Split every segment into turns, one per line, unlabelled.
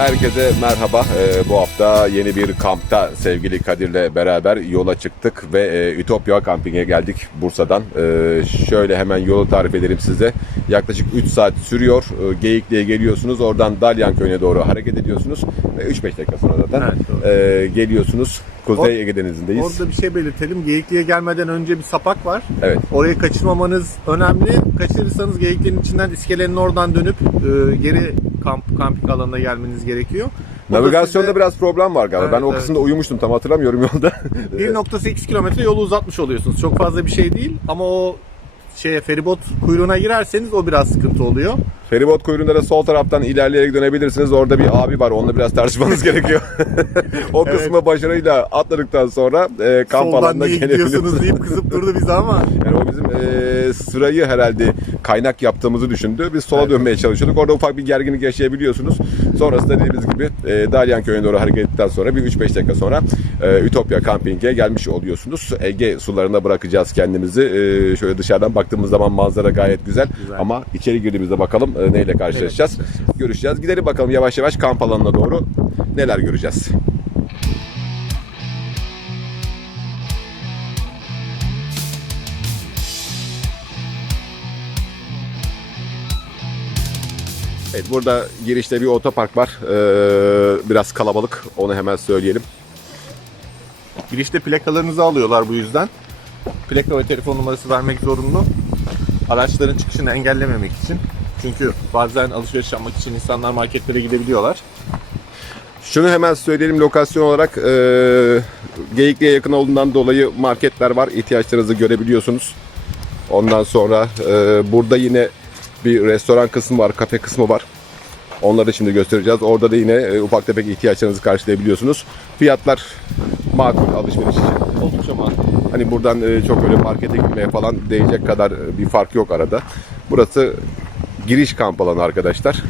Herkese merhaba. Ee, bu hafta yeni bir kampta sevgili Kadir'le beraber yola çıktık ve e, Ütopya Kamping'e geldik Bursa'dan. Ee, şöyle hemen yolu tarif edelim size. Yaklaşık 3 saat sürüyor. Ee, Geyikli'ye geliyorsunuz. Oradan Dalyan Köyü'ne doğru hareket ediyorsunuz. Ve 3-5 dakika sonra zaten
Evet, doğru.
e, geliyorsunuz. Kuzey Ege Denizi'ndeyiz.
Orada bir şey belirtelim. Geyikli'ye gelmeden önce bir sapak var.
Evet.
Orayı kaçırmamanız önemli. Kaçırırsanız Geyikli'nin içinden iskelenin oradan dönüp e, geri kamp kamping alanına gelmeniz gerekiyor.
Navigasyonda
size
biraz problem var galiba.
Evet,
ben o
evet.
kısımda uyumuştum tam hatırlamıyorum yolda.
1.8 kilometre yolu uzatmış oluyorsunuz. Çok fazla bir şey değil ama o şeye feribot kuyruğuna girerseniz o biraz sıkıntı oluyor.
Feribot kuyruğunda da sol taraftan ilerleyerek dönebilirsiniz. Orada bir abi var. Onunla biraz tartışmanız gerekiyor. o
Evet.
kısmı başarıyla atladıktan sonra e, kamp
Soldan
alanına
gidiyorsunuz deyip kızıp durdu bize ama.
Yani o bizim e, sırayı herhalde kaynak yaptığımızı düşündü. Biz sola dönmeye çalışıyorduk. Orada ufak bir gerginlik yaşayabiliyorsunuz. Sonrasında dediğimiz gibi e, Dalyan Köyü'ne doğru hareket ettikten sonra bir 3-5 dakika sonra e, Ütopya Camping'e gelmiş oluyorsunuz. Ege sularına bırakacağız kendimizi. E, şöyle dışarıdan baktığımız zaman manzara gayet güzel.
Güzel.
Ama içeri girdiğimizde bakalım e, neyle karşılaşacağız. Görüşeceğiz. Gidelim bakalım yavaş yavaş kamp alanına doğru neler göreceğiz. Evet burada girişte bir otopark var. Ee, biraz kalabalık. Onu hemen söyleyelim.
Girişte plakalarınızı alıyorlar bu yüzden. Plaka ve telefon numarası vermek zorunlu. Araçların çıkışını engellememek için. Çünkü bazen alışveriş yapmak için insanlar marketlere gidebiliyorlar.
Şunu hemen söyleyelim lokasyon olarak ee, Geyikli'ye yakın olduğundan dolayı marketler var. İhtiyaçlarınızı görebiliyorsunuz. Ondan sonra ee, burada yine bir restoran kısmı var, kafe kısmı var. Onları şimdi göstereceğiz. Orada da yine ee, ufak tefek ihtiyaçlarınızı karşılayabiliyorsunuz. Fiyatlar makul alışveriş için.
Oldukça makul.
Hani buradan e, çok öyle markete gitmeye falan değecek kadar e, bir fark yok arada. Burası giriş kamp alanı arkadaşlar.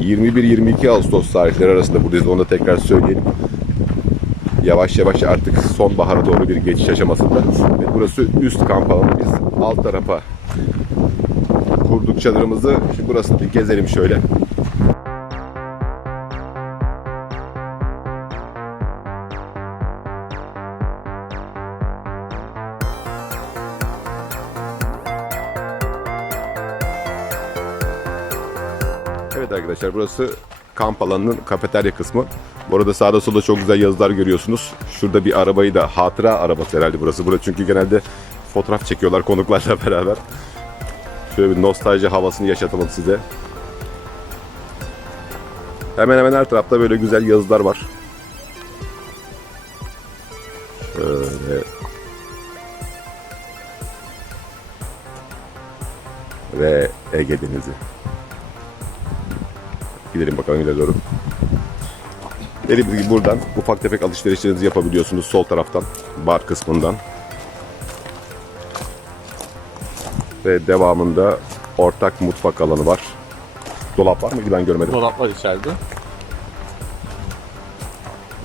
21-22 Ağustos tarihleri arasında buradayız. Onu da tekrar söyleyelim. Yavaş yavaş artık sonbahara doğru bir geçiş aşamasında. Ve burası üst kamp alanı. Biz alt tarafa kurduk çadırımızı. Şimdi burasını bir gezelim şöyle. Evet arkadaşlar burası kamp alanının kafeterya kısmı. Bu arada sağda solda çok güzel yazılar görüyorsunuz. Şurada bir arabayı da hatıra arabası herhalde burası. Burası çünkü genelde fotoğraf çekiyorlar konuklarla beraber. Şöyle bir nostalji havasını yaşatalım size. Hemen hemen her tarafta böyle güzel yazılar var. Şöyle. Ve Ege Denizi. Gidelim bakalım ileri doğru. Dediğimiz gibi buradan ufak tefek alışverişlerinizi yapabiliyorsunuz sol taraftan, bar kısmından. Ve devamında ortak mutfak alanı var. Dolap var mıydı ben görmedim.
Dolap var içeride.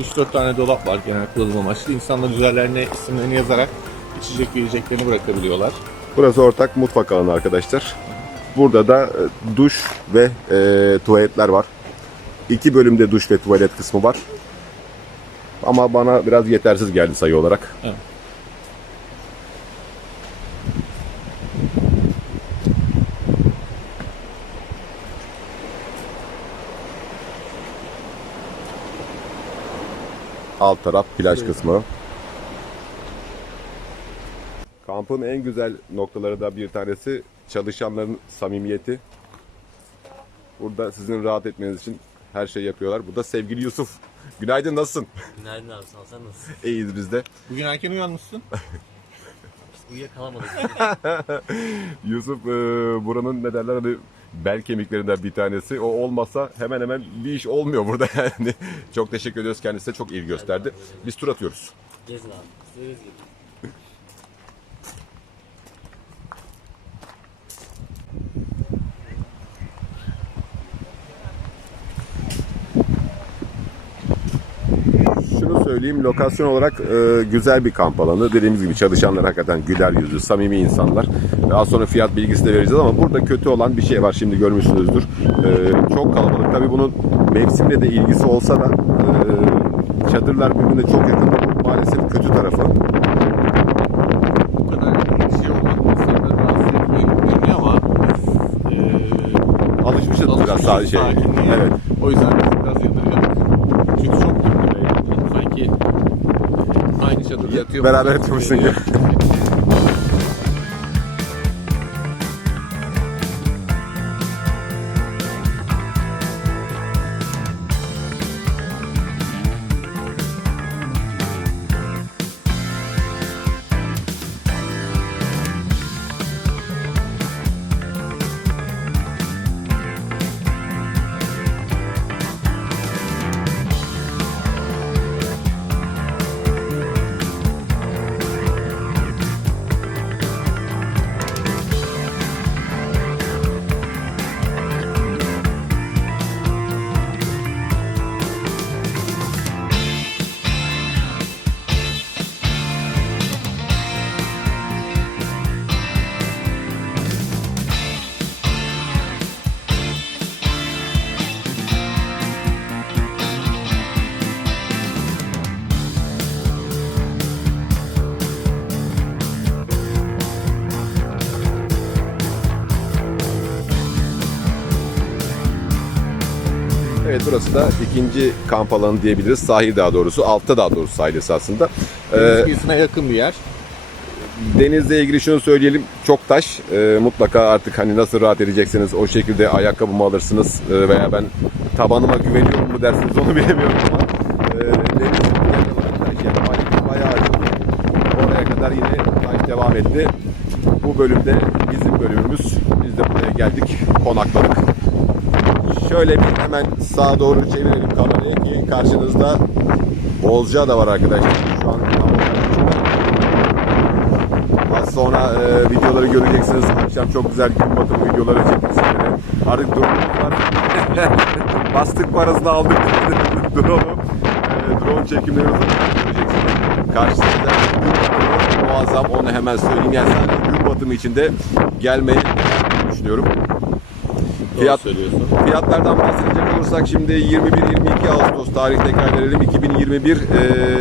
3-4 tane dolap var genel kullanım amaçlı. İnsanlar üzerlerine isimlerini yazarak içecek ve yiyeceklerini bırakabiliyorlar.
Burası ortak mutfak alanı arkadaşlar. Burada da e, duş ve e, tuvaletler var. İki bölümde duş ve tuvalet kısmı var. Ama bana biraz yetersiz geldi sayı olarak.
Evet.
Alt taraf plaj kısmı. Kampın en güzel noktaları da bir tanesi çalışanların samimiyeti. Burada sizin rahat etmeniz için her şey yapıyorlar. Bu da sevgili Yusuf. Günaydın nasılsın?
Günaydın abi sağ ol sen nasılsın?
İyiyiz biz de.
Bugün erken uyanmışsın.
Biz uyuyakalamadık.
Yusuf e, buranın ne derler hani bel kemiklerinden bir tanesi. O olmasa hemen hemen bir iş olmuyor burada yani. Çok teşekkür ediyoruz kendisine. Çok iyi gösterdi. Biz tur atıyoruz.
Gezin abi. İstediğiniz gibi.
Şunu söyleyeyim. Lokasyon olarak e, güzel bir kamp alanı. Dediğimiz gibi çalışanlar hakikaten güler yüzlü, samimi insanlar. Az sonra fiyat bilgisi de vereceğiz ama burada kötü olan bir şey var. Şimdi görmüşsünüzdür. E, çok kalabalık. Tabii bunun mevsimle de ilgisi olsa da e, çadırlar birbirine çok yakın. Bu maalesef kötü tarafı.
Bu kadar şey olmak insanları rahatsız etmiyor ama biz eee
Alışmışız biraz sadece. Şey. Evet.
O yüzden biz biraz yadırgadık. Çünkü çok kötü yani. Sanki eee, aynı çadırda yatıyor.
Beraber yatıyormuşsun burası da ikinci kamp alanı diyebiliriz. Sahil daha doğrusu. Altta daha doğrusu sahil esasında. Ee,
Deniz kıyısına yakın bir yer.
denizle ilgili şunu söyleyelim. Çok taş. Ee, mutlaka artık hani nasıl rahat edeceksiniz o şekilde ayakkabımı alırsınız Ee, veya ben tabanıma güveniyorum mu dersiniz onu bilemiyorum ama e, deniz genel olarak taş yani bayağı, bayağı acı. Oraya kadar yine taş devam etti. Bu bölümde bizim bölümümüz. Biz de buraya geldik, konakladık. Şöyle bir hemen sağa doğru çevirelim kamerayı ki karşınızda Bozca var arkadaşlar. Şu an Az sonra e, videoları göreceksiniz. Akşam çok güzel gün batımı videoları sizlere. Artık drone'umuz var. Bastık parasını aldık drone'u. E, drone çekimleri göreceksiniz. Karşısında gün batımı muazzam onu hemen söyleyeyim. Yani sadece gün batımı içinde gelmeyi düşünüyorum. Fiyat,
söylüyorsun.
Fiyatlardan bahsedecek olursak şimdi 21-22 Ağustos tarih tekrar verelim. 2021 e,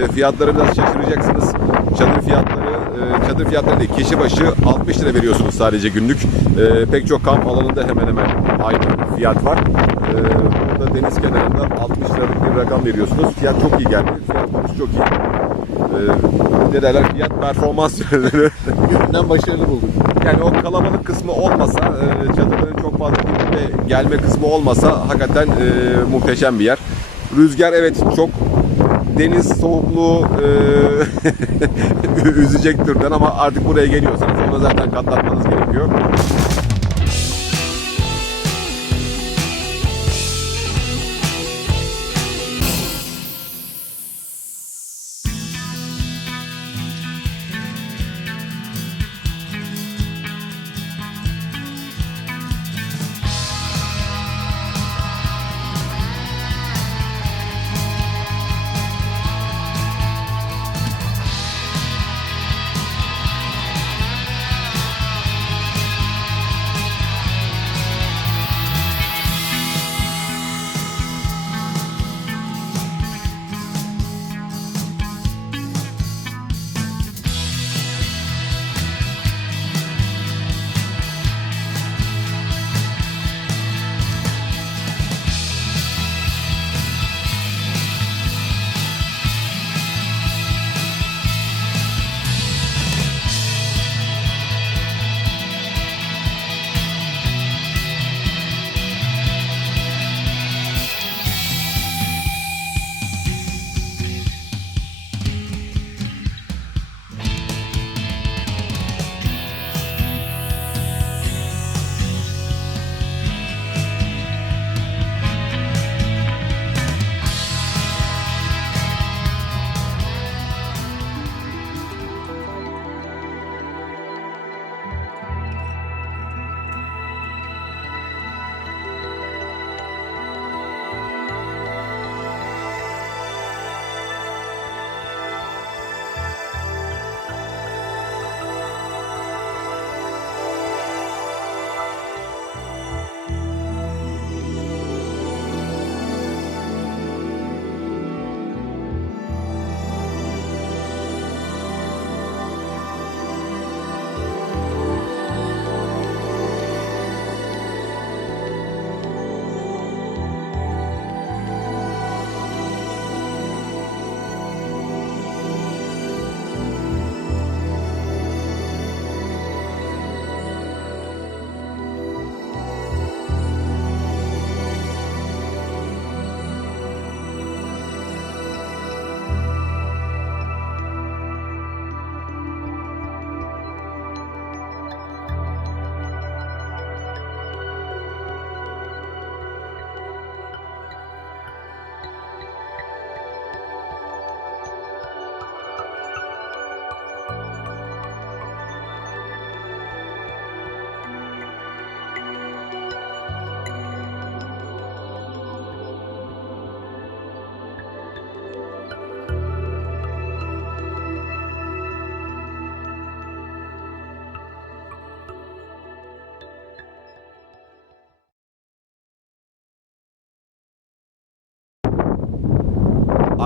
fiyatları biraz şaşıracaksınız. Çadır fiyatları, e, çadır fiyatları değil, kişi başı 60 lira veriyorsunuz sadece günlük. E, pek çok kamp alanında hemen hemen aynı fiyat var. E, burada deniz kenarında 60 liralık bir rakam veriyorsunuz. Fiyat çok iyi geldi. Fiyat konusu çok iyi. E, ne derler? Fiyat performans ürünleri.
Gününden başarılı bulduk.
Yani o kalabalık kısmı olmasa, e, çadırların çok fazla ve gelme kısmı olmasa hakikaten e, muhteşem bir yer. Rüzgar evet çok deniz soğukluğu e, üzecek türden ama artık buraya geliyorsanız onu zaten katlatmanız gerekiyor.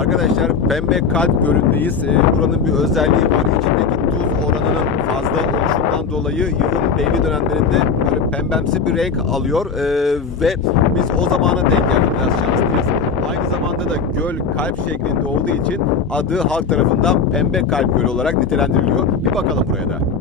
Arkadaşlar Pembe Kalp Gölü'ndeyiz. Ee, buranın bir özelliği var. İçindeki tuz oranının fazla oluşundan dolayı yılın belli dönemlerinde böyle pembemsi bir renk alıyor. Ee, ve biz o zamana denk geldik. Biraz şanslıyız. Aynı zamanda da göl kalp şeklinde olduğu için adı halk tarafından Pembe Kalp Gölü olarak nitelendiriliyor. Bir bakalım buraya da.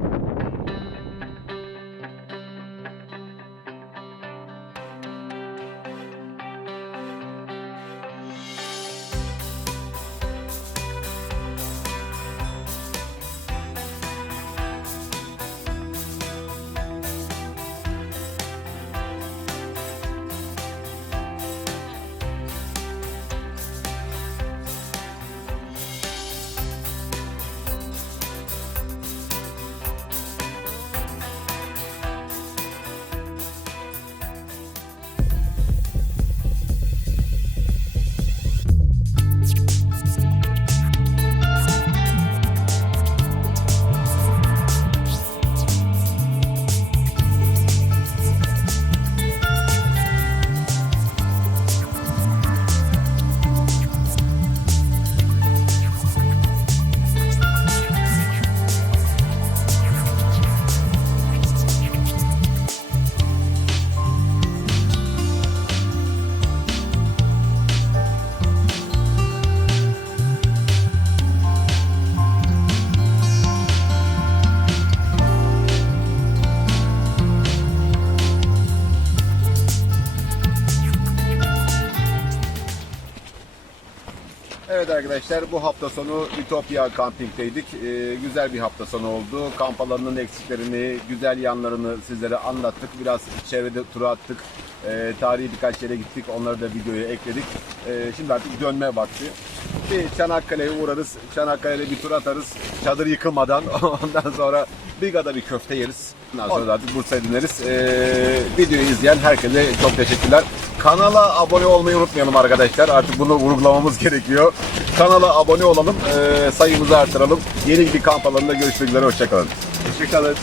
Evet arkadaşlar bu hafta sonu Ütopya Camping'teydik. Ee, güzel bir hafta sonu oldu. Kamp alanının eksiklerini, güzel yanlarını sizlere anlattık. Biraz çevrede tur attık. Ee, tarihi birkaç yere gittik. Onları da videoya ekledik. Ee, şimdi artık dönme vakti. Bir Çanakkale'ye uğrarız. Çanakkale'de bir tur atarız. Çadır yıkılmadan. Ondan sonra bir kadar bir köfte yeriz. Ondan sonra da artık Bursa'ya döneriz. Ee, videoyu izleyen herkese çok teşekkürler. Kanala abone olmayı unutmayalım arkadaşlar. Artık bunu vurgulamamız gerekiyor. Kanala abone olalım. sayımızı artıralım. Yeni bir kamp alanında görüşmek üzere. Hoşçakalın.
Hoşçakalın.